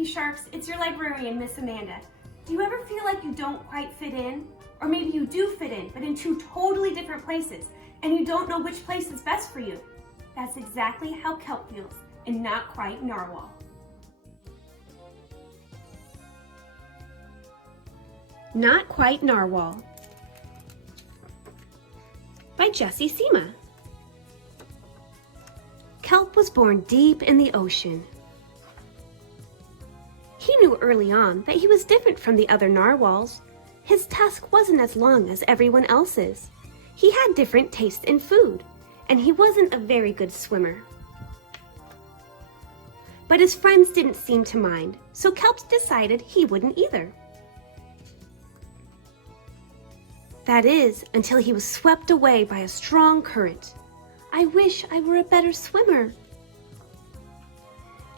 AP Sharks, it's your librarian, Miss Amanda. Do you ever feel like you don't quite fit in? Or maybe you do fit in, but in two totally different places, and you don't know which place is best for you? That's exactly how Kelp feels in Not Quite Narwhal. Not Quite Narwhal by Jessie, Sima. Kelp was born deep in the ocean. He knew early on that he was different from the other narwhals. His tusk wasn't as long as everyone else's. He had different tastes in food, and he wasn't a very good swimmer. But his friends didn't seem to mind, so Kelp decided he wouldn't either. That is, until he was swept away by a strong current. I wish I were a better swimmer.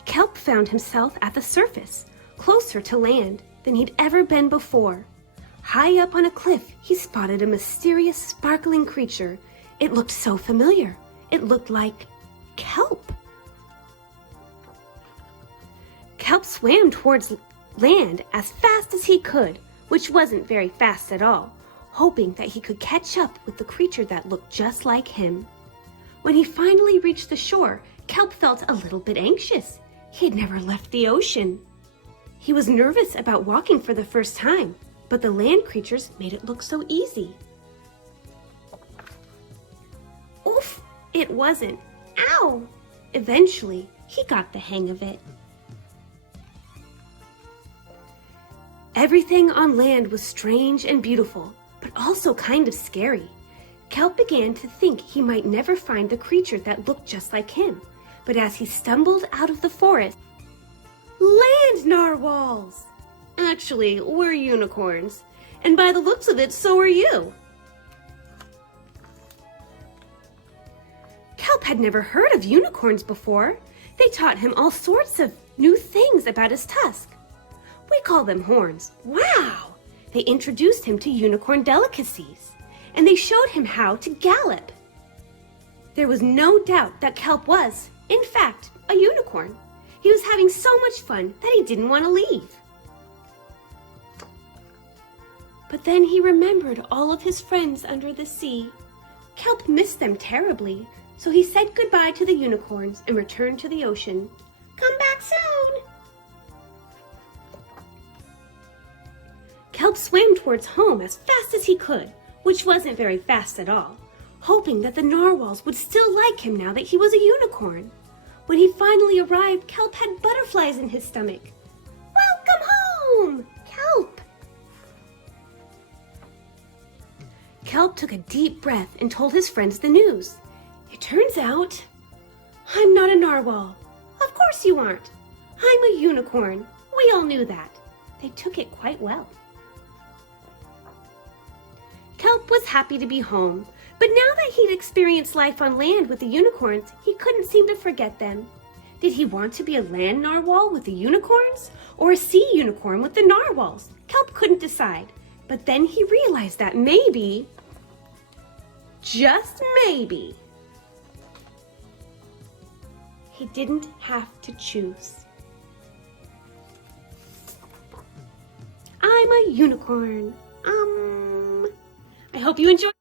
Kelp found himself at the surface, closer to land than he'd ever been before. High up on a cliff, he spotted a mysterious, sparkling creature. It looked so familiar. It looked like Kelp. Kelp swam towards land as fast as he could, which wasn't very fast at all, hoping that he could catch up with the creature that looked just like him. When he finally reached the shore, Kelp felt a little bit anxious. He had never left the ocean. He was nervous about walking for the first time, but the land creatures made it look so easy. Oof, it wasn't. Ow! Eventually, he got the hang of it. Everything on land was strange and beautiful, but also kind of scary. Kelp began to think he might never find the creature that looked just like him, but as he stumbled out of the forest, land narwhals! Actually, we're unicorns, and by the looks of it, so are you. Kelp had never heard of unicorns before. They taught him all sorts of new things about his tusk. We call them horns. Wow! They introduced him to unicorn delicacies, and they showed him how to gallop. There was no doubt that Kelp was, in fact, a unicorn. He was having so much fun that he didn't want to leave. But then he remembered all of his friends under the sea. Kelp missed them terribly, so he said goodbye to the unicorns and returned to the ocean. Come back soon! Kelp swam towards home as fast as he could, which wasn't very fast at all, hoping that the narwhals would still like him now that he was a unicorn. When he finally arrived, Kelp had butterflies in his stomach. Welcome home, Kelp! Kelp took a deep breath and told his friends the news. It turns out, I'm not a narwhal. Of course you aren't. I'm a unicorn. We all knew that. They took it quite well. Kelp was happy to be home, but now that he'd experienced life on land with the unicorns, he couldn't seem to forget them. Did he want to be a land narwhal with the unicorns, or a sea unicorn with the narwhals? Kelp couldn't decide, but then he realized that maybe, just maybe, he didn't have to choose. I'm a unicorn. I hope you enjoyed